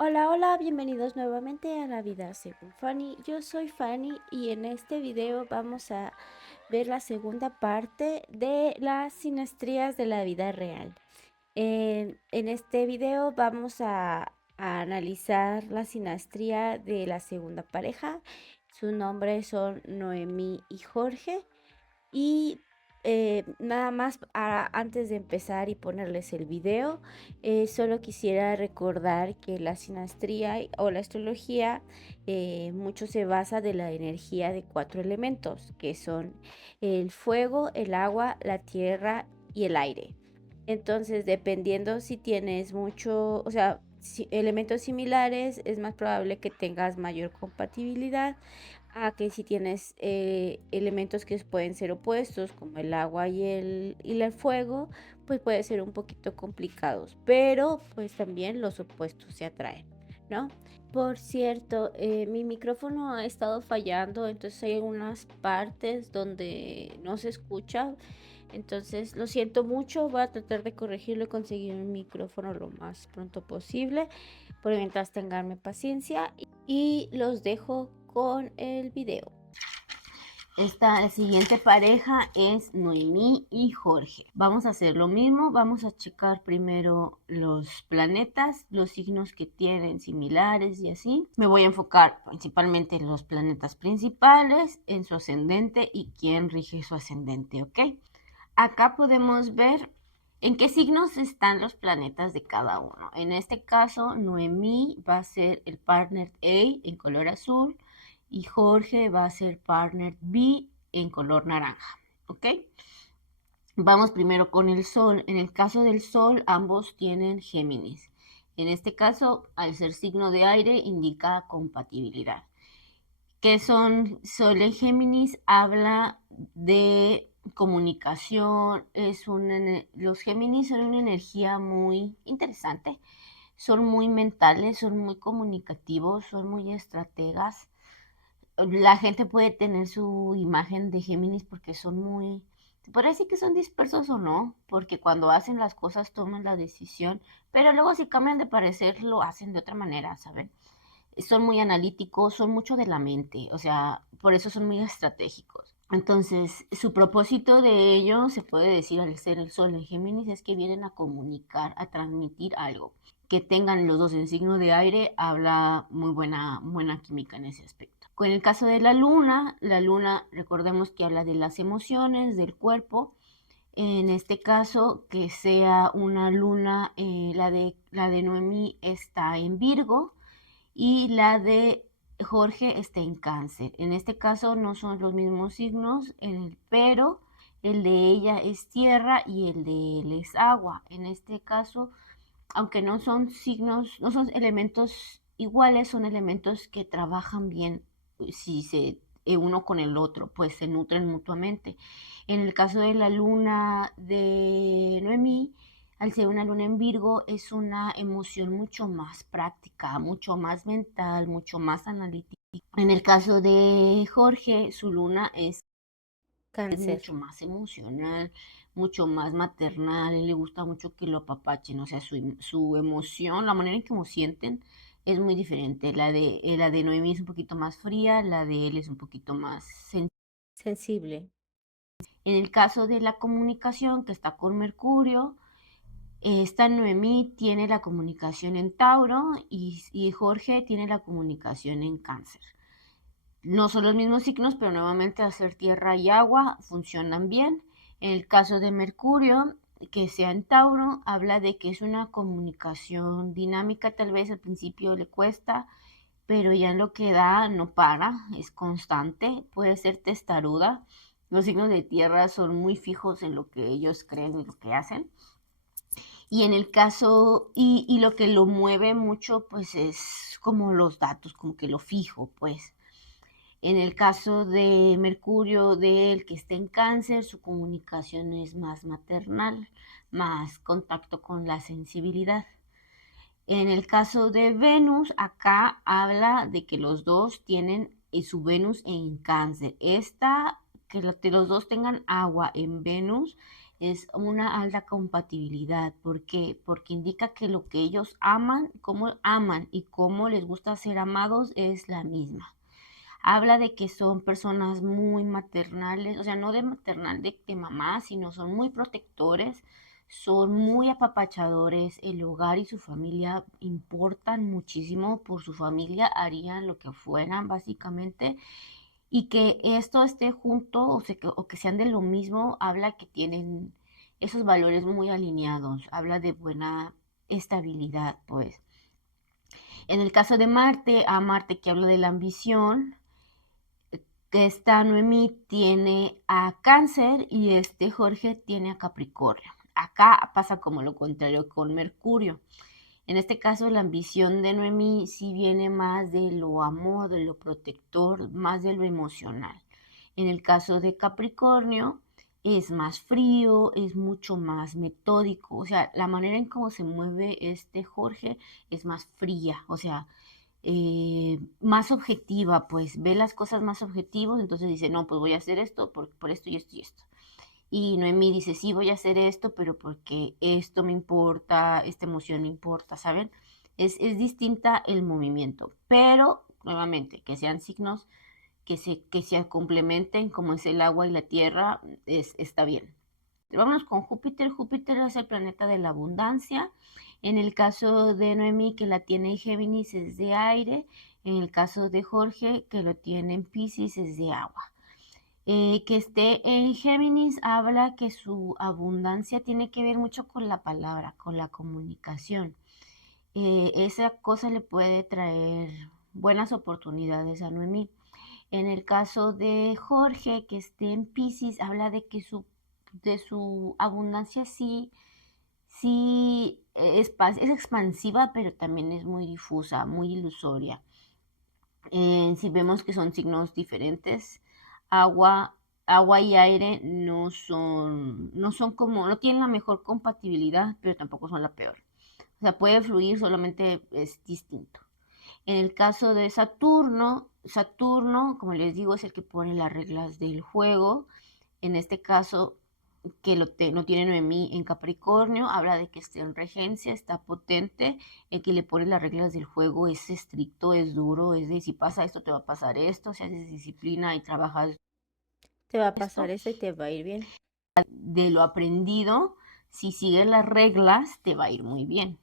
Hola, hola, bienvenidos nuevamente a La Vida Según Fanny. Yo soy Fanny y en este video vamos a ver la segunda parte de las sinastrías de la vida real. En este video vamos a analizar la sinastría de la segunda pareja. Sus nombres son Noemí y Jorge. Y nada más antes de empezar y ponerles el video, solo quisiera recordar que la sinastría o la astrología mucho se basa de la energía de 4 elementos, que son el fuego, el agua, la tierra y el aire. Entonces, dependiendo si tienes mucho, o sea, elementos similares, es más probable que tengas mayor compatibilidad a que si tienes elementos que pueden ser opuestos, como el agua y el fuego, pues puede ser un poquito complicados, pero pues también los opuestos se atraen, ¿no? Por cierto, mi micrófono ha estado fallando, entonces hay algunas partes donde no se escucha. Entonces lo siento mucho, voy a tratar de corregirlo y conseguir un micrófono lo más pronto posible. Por mientras tenganme paciencia y los dejo con el video. La siguiente pareja es Noemí y Jorge. Vamos a hacer lo mismo, vamos a checar primero los planetas, los signos que tienen similares y así. Me voy a enfocar principalmente en los planetas principales, en su ascendente y quién rige su ascendente, ¿ok? Acá podemos ver en qué signos están los planetas de cada uno. En este caso, Noemí va a ser el partner A en color azul y Jorge va a ser partner B en color naranja, ¿ok? Vamos primero con el Sol. En el caso del Sol, ambos tienen Géminis. En este caso, al ser signo de aire, indica compatibilidad. ¿Qué son Sol en Géminis? Habla de comunicación. Los Géminis son una energía muy interesante. Son muy mentales, son muy comunicativos, son muy estrategas. La gente puede tener su imagen de Géminis porque son muy, se puede decir que son dispersos o no, porque cuando hacen las cosas toman la decisión, pero luego si cambian de parecer lo hacen de otra manera, ¿saben? Son muy analíticos, son mucho de la mente, o sea, por eso son muy estratégicos. Entonces, su propósito de ello, se puede decir al ser el Sol en Géminis, es que vienen a comunicar, a transmitir algo. Que tengan los dos en signo de aire, habla muy buena química en ese aspecto. Con el caso de la luna, recordemos que habla de las emociones, del cuerpo. En este caso, que sea una luna, la de Noemí está en Virgo, y la de Jorge está en Cáncer. En este caso no son los mismos signos, pero el de ella es tierra y el de él es agua. En este caso, aunque no son signos, no son elementos iguales, son elementos que trabajan bien si se uno con el otro, pues se nutren mutuamente. En el caso de la luna de Noemí, al ser una luna en Virgo, es una emoción mucho más práctica, mucho más mental, mucho más analítica. En el caso de Jorge, su luna es Cáncer. mucho más emocional, mucho más maternal, él le gusta mucho que lo apapachen, o sea, su emoción, la manera en que lo sienten es muy diferente. La de Noemí es un poquito más fría, la de él es un poquito más sensible. Sensible. En el caso de la comunicación, que está con Mercurio, esta Noemí tiene la comunicación en Tauro y Jorge tiene la comunicación en Cáncer. No son los mismos signos, pero nuevamente hacer tierra y agua funcionan bien. En el caso de Mercurio, que sea en Tauro, habla de que es una comunicación dinámica, tal vez al principio le cuesta, pero ya en lo que da no para, es constante, puede ser testaruda. Los signos de tierra son muy fijos en lo que ellos creen y lo que hacen. Y en el caso, y lo que lo mueve mucho, pues es como los datos, como que lo fijo, pues. En el caso de Mercurio, de él que está en Cáncer, su comunicación es más maternal, más contacto con la sensibilidad. En el caso de Venus, acá habla de que los dos tienen su Venus en Cáncer. Que los dos tengan agua en Venus es una alta compatibilidad. ¿Por qué? Porque indica que lo que ellos aman, cómo aman y cómo les gusta ser amados es la misma. Habla de que son personas muy maternales, o sea, no de maternal de mamá, sino son muy protectores, son muy apapachadores, el hogar y su familia importan muchísimo, por su familia harían lo que fueran básicamente, y que esto esté junto, o que sean de lo mismo, habla que tienen esos valores muy alineados, habla de buena estabilidad, pues. En el caso de Marte, a Marte que habla de la ambición, que esta Noemí tiene a Cáncer y este Jorge tiene a Capricornio. Acá pasa como lo contrario con Mercurio. En este caso, la ambición de Noemí sí viene más de lo amor, de lo protector, más de lo emocional. En el caso de Capricornio, es más frío, es mucho más metódico. O sea, la manera en cómo se mueve este Jorge es más fría. O sea, más objetiva, pues ve las cosas más objetivos, entonces dice, no, pues voy a hacer esto por esto y esto y esto. Y Noemí dice, sí, voy a hacer esto, pero porque esto me importa, esta emoción me importa, ¿saben? Es distinta el movimiento, pero nuevamente, que sean signos que se complementen, como es el agua y la tierra, está bien. Vámonos con Júpiter. Júpiter es el planeta de la abundancia. En el caso de Noemí, que la tiene en Géminis, es de aire. En el caso de Jorge, que lo tiene en Piscis, es de agua. Que esté en Géminis habla que su abundancia tiene que ver mucho con la palabra, con la comunicación. Esa cosa le puede traer buenas oportunidades a Noemí. En el caso de Jorge, que esté en Piscis, habla de que de su abundancia sí es expansiva, pero también es muy difusa, muy ilusoria. Si vemos que son signos diferentes, agua, agua y aire no son como, no tienen la mejor compatibilidad, pero tampoco son la peor. O sea, puede fluir, solamente es distinto. En el caso de Saturno, Saturno, como les digo, es el que pone las reglas del juego. En este caso, que no tiene Noemí en Capricornio, habla de que está en regencia, está potente, el que le pone las reglas del juego es estricto, es duro, es de si pasa esto, te va a pasar esto, si haces disciplina y trabajas Te va a pasar esto, eso y te va a ir bien. de lo aprendido, si sigues las reglas, te va a ir muy bien.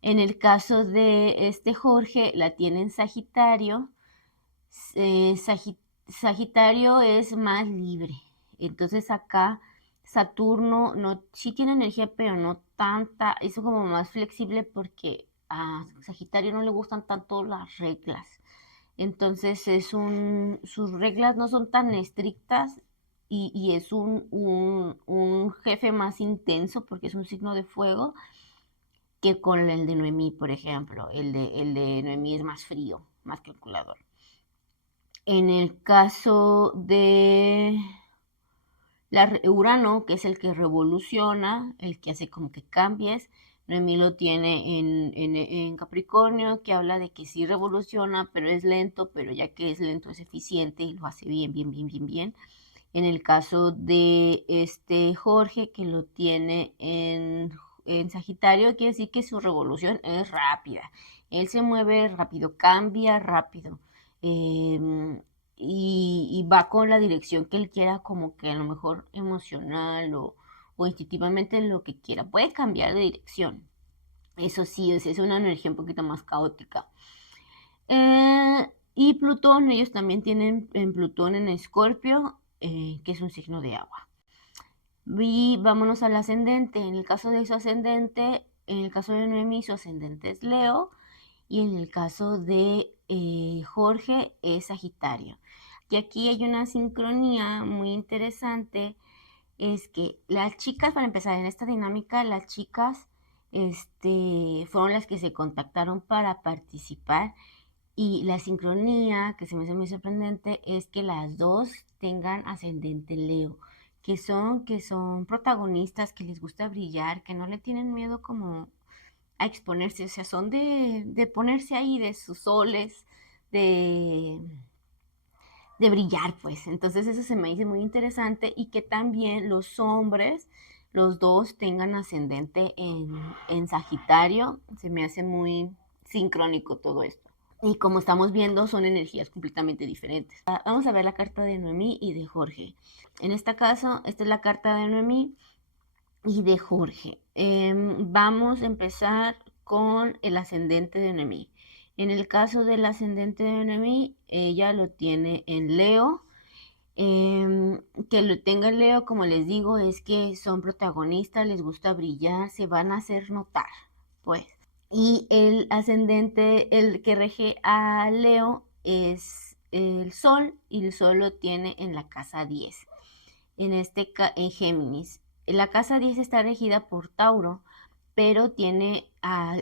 En el caso de este Jorge, la tiene en Sagitario. eh, Sagitario es más libre. Entonces acá Saturno no, sí tiene energía, pero no tanta. Es como más flexible porque a Sagitario no le gustan tanto las reglas. Entonces sus reglas no son tan estrictas y es un jefe más intenso porque es un signo de fuego que con el de Noemí, por ejemplo. El de Noemí es más frío, más calculador. En el caso de Urano, que es el que revoluciona, el que hace como que cambies, Noemí lo tiene en Capricornio, que habla de que sí revoluciona, pero es lento, pero ya que es lento es eficiente y lo hace bien, bien, bien, bien, bien. En el caso de este Jorge, que lo tiene en Sagitario, quiere decir que su revolución es rápida. Él se mueve rápido, cambia rápido. Y va con la dirección que él quiera, como que a lo mejor emocional o instintivamente lo que quiera. Puede cambiar de dirección. Eso sí, es una energía un poquito más caótica. Y Plutón, ellos también tienen en Plutón en Escorpio, que es un signo de agua. Y vámonos al ascendente. En el caso de su ascendente, en el caso de Noemí, su ascendente es Leo. Y en el caso de Jorge es Sagitario. Y aquí hay una sincronía muy interesante. Es que las chicas, para empezar en esta dinámica, las chicas fueron las que se contactaron para participar y la sincronía, que se me hace muy sorprendente, es que las dos tengan ascendente Leo, que son protagonistas, que les gusta brillar, que no le tienen miedo como a exponerse, o sea, son de ponerse ahí, de sus soles, de, de brillar, pues. Entonces eso se me dice muy interesante y que también los hombres los dos tengan ascendente en Sagitario. Se me hace muy sincrónico todo esto. Y como estamos viendo, son energías completamente diferentes. Vamos a ver la carta de Noemí y de Jorge. En este caso, esta es la carta de Noemí y de Jorge. Vamos a empezar con el ascendente de Noemí. En el caso del ascendente de Noemí, ella lo tiene en Leo. Que lo tenga en Leo, como les digo, es que son protagonistas, les gusta brillar, se van a hacer notar, pues. Y el ascendente, el que rige a Leo, es el Sol, y el Sol lo tiene en la casa 10, en Géminis. La casa 10 está regida por Tauro, pero tiene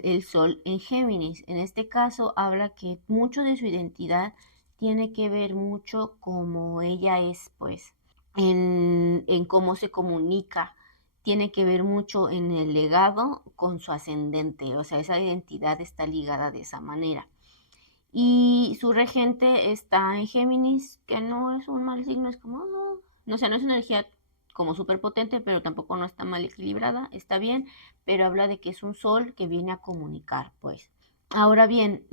el Sol en Géminis. En este caso habla que mucho de su identidad tiene que ver mucho como ella es, pues, en cómo se comunica, tiene que ver mucho en el legado con su ascendente, o sea, esa identidad está ligada de esa manera. Y su regente está en Géminis, que no es un mal signo, es como, no sé, no es una energía como súper potente, pero tampoco no está mal equilibrada, está bien, pero habla de que es un sol que viene a comunicar, pues. Ahora bien,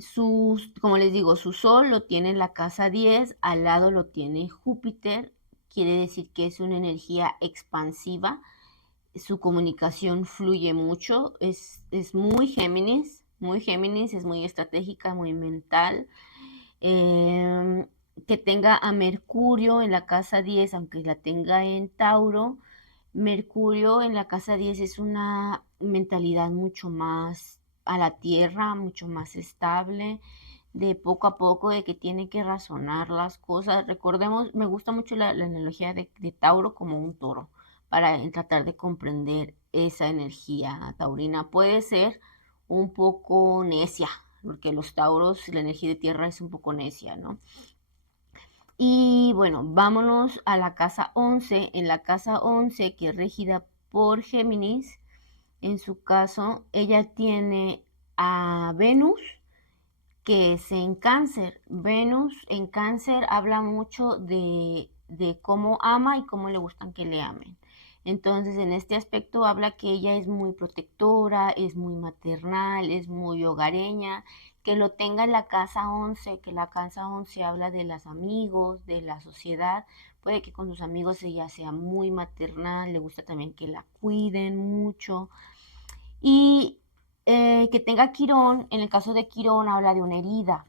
como les digo, su sol lo tiene en la casa 10, al lado lo tiene Júpiter, quiere decir que es una energía expansiva, su comunicación fluye mucho, es muy Géminis, es muy estratégica, muy mental. Que tenga a Mercurio en la casa 10, aunque la tenga en Tauro, Mercurio en la casa 10 es una mentalidad mucho más a la tierra, mucho más estable, de poco a poco, de que tiene que razonar las cosas. Recordemos, me gusta mucho la analogía de Tauro como un toro, para tratar de comprender esa energía taurina. Puede ser un poco necia, porque los tauros, la energía de tierra es un poco necia, ¿no? Y bueno, vámonos a la casa 11. En la casa 11, que es regida por Géminis, en su caso, ella tiene a Venus, que es en Cáncer. Venus en Cáncer habla mucho de cómo ama y cómo le gustan que le amen. Entonces, en este aspecto habla que ella es muy protectora, es muy maternal, es muy hogareña, que lo tenga en la casa 11, que la casa 11 habla de los amigos, de la sociedad. Puede que con sus amigos ella sea muy maternal, le gusta también que la cuiden mucho. Y que tenga Quirón, en el caso de Quirón habla de una herida.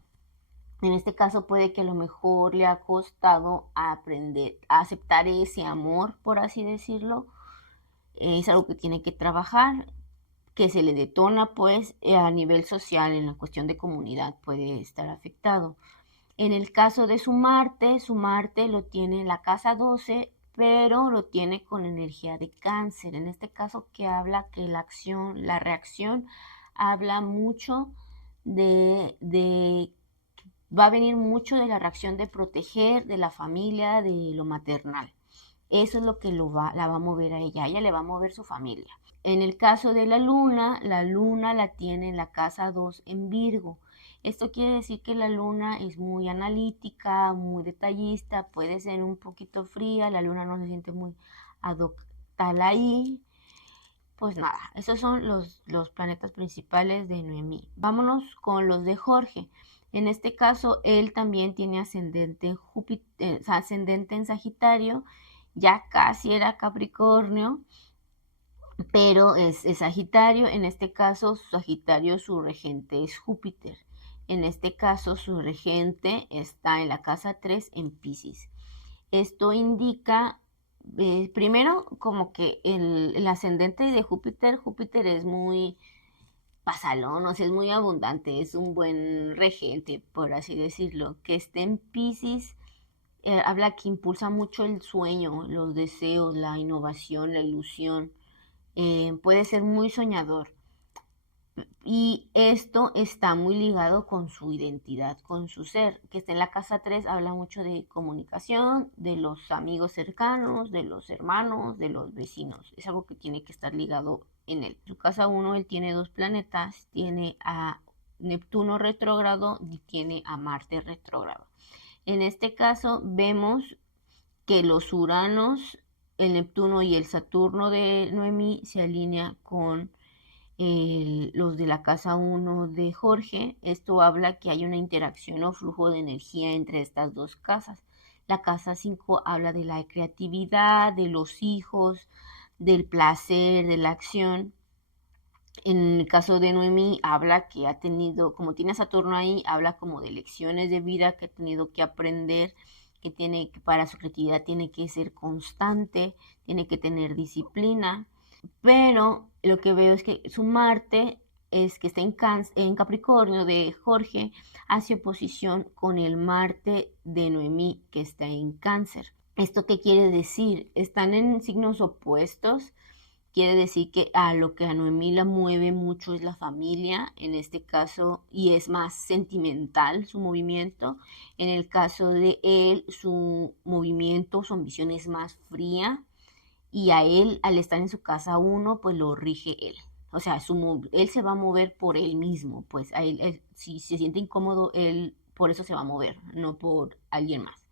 En este caso puede que a lo mejor le ha costado aprender a aceptar ese amor, por así decirlo. Es algo que tiene que trabajar, que se le detona pues a nivel social, en la cuestión de comunidad puede estar afectado. En el caso de su Marte lo tiene en la casa 12, pero lo tiene con energía de Cáncer. En este caso que habla que la acción, la reacción, habla mucho de va a venir mucho de la reacción de proteger, de la familia, de lo maternal. Eso es lo que la va a mover a ella le va a mover su familia. En el caso de la luna la tiene en la casa 2 en Virgo. Esto quiere decir que la luna es muy analítica, muy detallista, puede ser un poquito fría, la luna no se siente muy adoptal ahí. Pues nada, esos son los planetas principales de Noemí. Vámonos con los de Jorge. En este caso, él también tiene ascendente en Júpiter, ascendente en Sagitario, ya casi era Capricornio, pero es Sagitario. En este caso, Sagitario, su regente es Júpiter. En este caso, su regente está en la casa 3 en Piscis. Esto indica, primero, como que el ascendente de Júpiter, Júpiter es muy pasalón, o sea, es muy abundante, es un buen regente, por así decirlo. Que esté en Piscis, habla que impulsa mucho el sueño, los deseos, la innovación, la ilusión. Puede ser muy soñador. Y esto está muy ligado con su identidad, con su ser. Que esté en la casa 3 habla mucho de comunicación, de los amigos cercanos, de los hermanos, de los vecinos. Es algo que tiene que estar ligado en él. En su casa 1 él tiene dos planetas, tiene a Neptuno retrógrado y tiene a Marte retrógrado. En este caso vemos que los Uranos el Neptuno y el Saturno de Noemí se alinea con los de la casa 1 de Jorge. Esto habla que hay una interacción o flujo de energía entre estas dos casas. La casa 5 habla de la creatividad, de los hijos, del placer, de la acción. En el caso de Noemí, habla que ha tenido, como tiene a Saturno ahí, habla como de lecciones de vida que ha tenido que aprender, que tiene que para su creatividad tiene que ser constante, tiene que tener disciplina. Pero lo que veo es que su Marte es que está en Capricornio de Jorge, hace oposición con el Marte de Noemí que está en Cáncer. ¿Esto qué quiere decir? Están en signos opuestos. Quiere decir que a lo que a Noemí la mueve mucho es la familia, en este caso, y es más sentimental su movimiento. En el caso de él, su movimiento, su ambición es más fría, y a él, al estar en su casa 1, pues lo rige él. O sea, él se va a mover por él mismo, pues a él, si se siente incómodo, él por eso se va a mover, no por alguien más.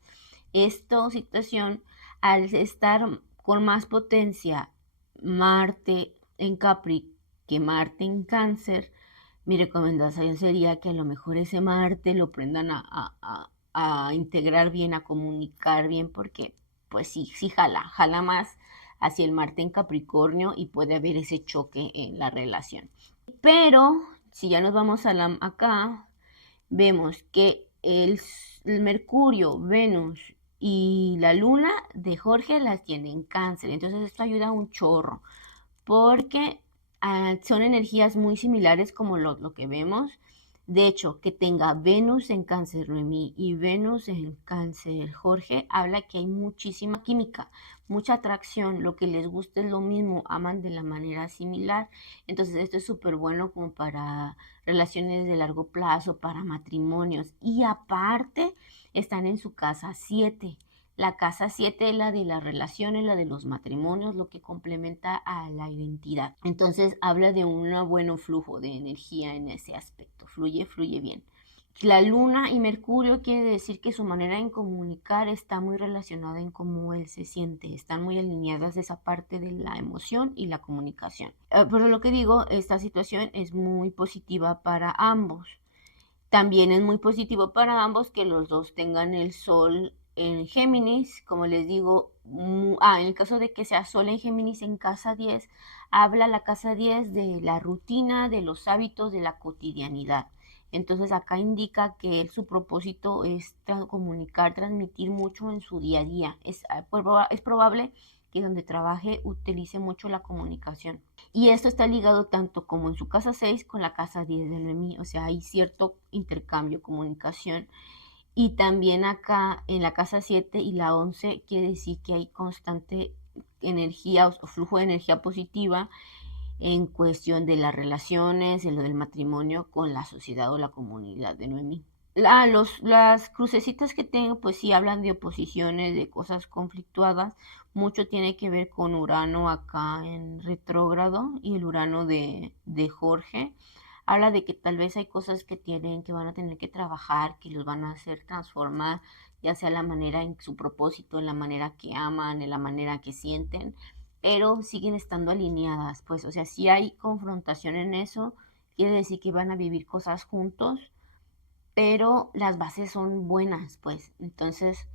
Esta situación, al estar con más potencia Marte en Capri que Marte en Cáncer, mi recomendación sería que a lo mejor ese Marte lo aprendan a integrar bien, a comunicar bien, porque pues sí jala más hacia el Marte en Capricornio y puede haber ese choque en la relación. Pero si ya nos vamos acá, vemos que el Mercurio, Venus y la Luna de Jorge las tiene en Cáncer. Entonces esto ayuda un chorro porque son energías muy similares como lo que vemos. De hecho, que tenga Venus en Cáncer Noemí y Venus en Cáncer Jorge, habla que hay muchísima química, mucha atracción, lo que les gusta es lo mismo, aman de la manera similar. Entonces esto es súper bueno como para relaciones de largo plazo, para matrimonios. Y aparte, están en su casa 7. La casa 7 es la de las relaciones, la de los matrimonios, lo que complementa a la identidad. Entonces habla de un buen flujo de energía en ese aspecto. Fluye bien. La luna y Mercurio quiere decir que su manera de comunicar está muy relacionada en cómo él se siente. Están muy alineadas esa parte de la emoción y la comunicación. Pero lo que digo, esta situación es muy positiva para ambos. También es muy positivo para ambos que los dos tengan el Sol en Géminis, como les digo, en el caso de que sea Sol en Géminis en casa 10, habla la casa 10 de la rutina, de los hábitos, de la cotidianidad. Entonces acá indica que su propósito es comunicar, transmitir mucho en su día a día. Es probable que donde trabaje utilice mucho la comunicación. Y esto está ligado tanto como en su casa 6 con la casa 10 de Noemí. O sea, hay cierto intercambio, comunicación. Y también acá en la casa 7 y la 11 quiere decir que hay constante energía o flujo de energía positiva en cuestión de las relaciones, en lo del matrimonio con la sociedad o la comunidad de Noemí. Las crucecitas que tengo, pues sí hablan de oposiciones, de cosas conflictuadas. Mucho tiene que ver con Urano acá en retrógrado y el Urano de Jorge. Habla de que tal vez hay cosas que van a tener que trabajar, que los van a hacer transformar, ya sea la manera en su propósito, en la manera que aman, en la manera que sienten, pero siguen estando alineadas, pues, o sea, si hay confrontación en eso, quiere decir que van a vivir cosas juntos, pero las bases son buenas, pues. Entonces,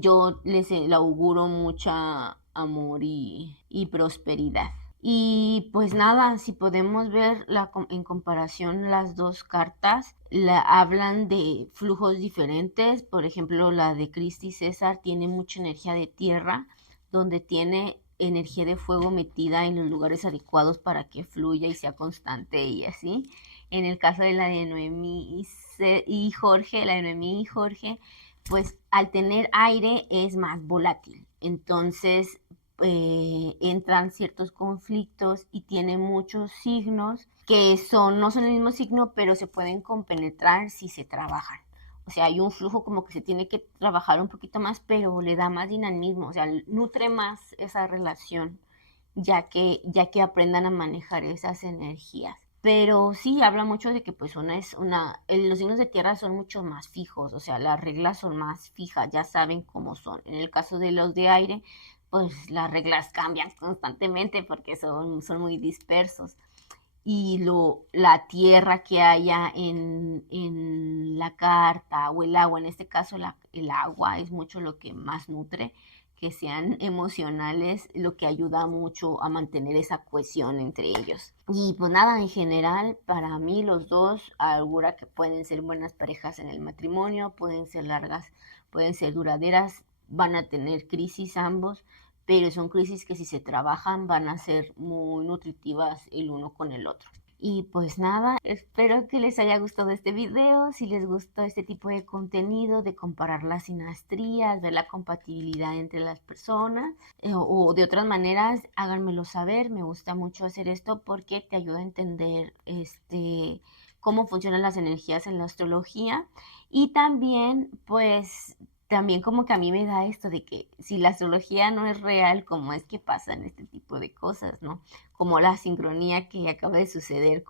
yo les le auguro mucha amor y prosperidad. Y pues nada, si podemos ver en comparación las dos cartas, hablan de flujos diferentes. Por ejemplo, la de Cristi César tiene mucha energía de tierra, donde tiene energía de fuego metida en los lugares adecuados para que fluya y sea constante y así. En el caso de la de Noemí y Jorge, la de Noemí y Jorge, pues al tener aire es más volátil. Entonces entran ciertos conflictos y tiene muchos signos que no son el mismo signo, pero se pueden compenetrar si se trabajan. O sea, hay un flujo como que se tiene que trabajar un poquito más, pero le da más dinamismo, o sea, nutre más esa relación, ya que aprendan a manejar esas energías. Pero sí habla mucho de que pues los signos de tierra son mucho más fijos, o sea, las reglas son más fijas, ya saben cómo son. En el caso de los de aire, pues las reglas cambian constantemente porque son muy dispersos. Y la tierra que haya en la carta o el agua, en este caso el agua es mucho lo que más nutre, que sean emocionales, lo que ayuda mucho a mantener esa cohesión entre ellos. Y pues nada, en general, para mí los dos augura que pueden ser buenas parejas en el matrimonio, pueden ser largas, pueden ser duraderas, van a tener crisis ambos, pero son crisis que si se trabajan van a ser muy nutritivas el uno con el otro. Y pues nada, espero que les haya gustado este video. Si les gustó este tipo de contenido, de comparar las sinastrías, ver la compatibilidad entre las personas o de otras maneras, háganmelo saber. Me gusta mucho hacer esto porque te ayuda a entender cómo funcionan las energías en la astrología y también pues también como que a mí me da esto de que si la astrología no es real, ¿cómo es que pasan este tipo de cosas, no? Como la sincronía que acaba de suceder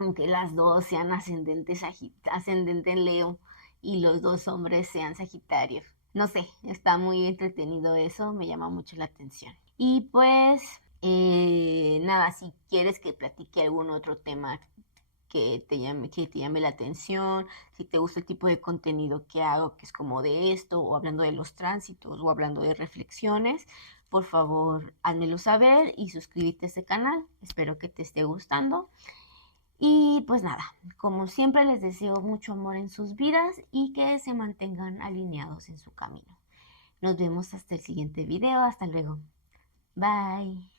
aunque las dos sean ascendente en Leo y los dos hombres sean Sagitarios. No sé, está muy entretenido eso, me llama mucho la atención. Y pues nada, si quieres que platique algún otro tema que te llame la atención, si te gusta el tipo de contenido que hago, que es como de esto, o hablando de los tránsitos, o hablando de reflexiones, por favor, házmelo saber y suscríbete a este canal. Espero que te esté gustando. Y pues nada, como siempre les deseo mucho amor en sus vidas y que se mantengan alineados en su camino. Nos vemos hasta el siguiente video. Hasta luego. Bye.